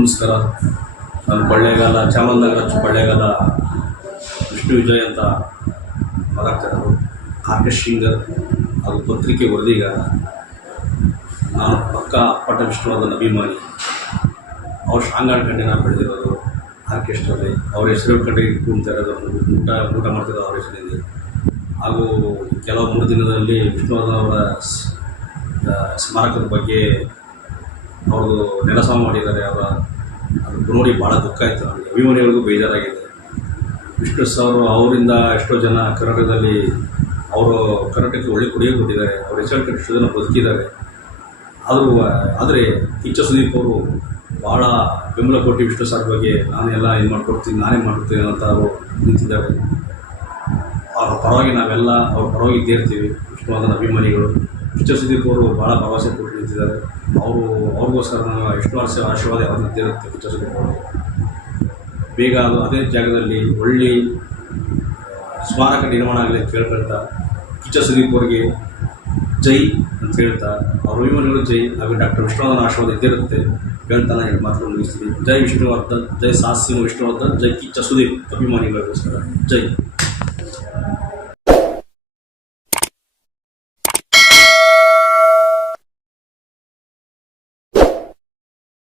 ನಮಸ್ಕಾರ. ನಾನು ಕೊಳ್ಳೇಗಾಲ, ಚಾಮರಾಜನಗರ ಕೊಳ್ಳೇಗಾಲ ವಿಷ್ಣು ವಿಜಯ್ ಅಂತ ಮಾತಾಡ್ತಿರೋದು. ಆರ್ಕೆಸ್ಟ್ ಸಿಂಗರ್ ಹಾಗೂ ಪತ್ರಿಕೆ ವರದಿಗಾರ. ನಾನು ಪಕ್ಕ ಪಟ್ಟ ವಿಷ್ಣುವರ್ಧನ್ ಅಭಿಮಾನಿ. ಅವ್ರು ಸ್ಟ್ರಾಂಗ್ ಆಡ್ಕೊಂಡು ನಾನು ಬೆಳೆದಿರೋದು ಆರ್ಕೆಸ್ಟ್ರಲ್ಲಿ. ಅವ್ರ ಹೆಸರು ಕಡೆಗೆ ಕುಂತಾ ಇರೋದು, ಊಟ ಮಾಡ್ತಿರೋದು ಅವ್ರ ಹೆಸರಿದೆ. ಹಾಗೂ ಕೆಲವು 3 ದಿನದಲ್ಲಿ ವಿಷ್ಣುವರ್ಧನ್ ಅವರ ಸ್ಮಾರಕದ ಬಗ್ಗೆ ಅವ್ರದ್ದು ನೆಲಸಮ ಮಾಡಿದ್ದಾರೆ. ಅದು ನೋಡಿ ಭಾಳ ದುಃಖ ಆಯಿತು ನನಗೆ. ಅಭಿಮಾನಿಗಳಿಗೂ ಬೇಜಾರಾಗಿದೆ. ವಿಷ್ಣು ಸರ್ ಅವರಿಂದ ಎಷ್ಟೋ ಜನ ಕರ್ನಾಟಕದಲ್ಲಿ ಅವರು ಕರ್ನಾಟಕಕ್ಕೆ ಒಳ್ಳೆ ಕೊಡುಗೆ ಕೊಟ್ಟಿದ್ದಾರೆ. ಅವ್ರ ಹೆಸರು ಕಡೆ ಎಷ್ಟೋ ಜನ ಬದುಕಿದ್ದಾರೆ. ಆದರೆ ಕಿಚ್ಚ ಸುದೀಪ್ ಅವರು ಭಾಳ ಬೆಂಬಲ ಕೊಟ್ಟು ವಿಷ್ಣು ಸರ್ ಬಗ್ಗೆ ನಾನೆಲ್ಲ ಇದು ಮಾಡ್ಕೊಡ್ತೀನಿ, ನಾನೇ ಮಾಡ್ಕೊಡ್ತೀನಿ ಅಂತ ಅವರು ನಿಂತಿದ್ದಾರೆ. ಅವ್ರ ಪರವಾಗಿ ನಾವೆಲ್ಲ ಅವ್ರ ಪರವಾಗಿ ಇದ್ದೇ ಇರ್ತೀವಿ. ವಿಷ್ಣುವರ್ಧನ್ ಅಭಿಮಾನಿಗಳು ಕಿಚ್ಚ ಸುದೀಪ್ ಅವರು ಭಾಳ ಭರವಸೆ ಕೊಟ್ಟು ನಿಂತಿದ್ದಾರೆ. ಅವ್ರಿಗೋಸ್ಕರ ನಾವು ಎಷ್ಟು ಆಶೀರ್ವಾದ ಯಾವುದು ಇದ್ದೇ ಇರುತ್ತೆ. ಕಿಚ್ಚ ಸುದೀಪ್ ಅವರು ಬೇಗ ಅದೇ ಜಾಗದಲ್ಲಿ ಒಳ್ಳೆ ಸ್ಮಾರಕ ನಿರ್ಮಾಣ ಆಗಲಿ ಅಂತ ಕೇಳ್ಕೊಳ್ತಾ, ಕಿಚ್ಚ ಸುದೀಪ್ ಅವರಿಗೆ ಜೈ ಅಂತ ಹೇಳ್ತಾ, ಅವ್ರ ಅಭಿಮಾನಿಗಳು ಜೈ, ಹಾಗೂ ಡಾಕ್ಟರ್ ವಿಷ್ಣುವರ್ಧನ್ ಆಶೀರ್ವಾದ ಇದ್ದೇ ಇರುತ್ತೆ ಹೇಳ್ತಾ ನಾನು 2 ಮಾತುಗಳನ್ನು ಮುಗಿಸ್ತೀನಿ. ಜೈ ವಿಷ್ಣುವರ್ಧನ್, ಜೈ ಸಾಹಸಿಂಗ್ ವಿಷ್ಣುವರ್ಧನ್, ಜೈ ಕಿಚ್ಚ ಸುದೀಪ್ ಅಭಿಮಾನಿಗಳಿಗೋಸ್ಕರ ಜೈ.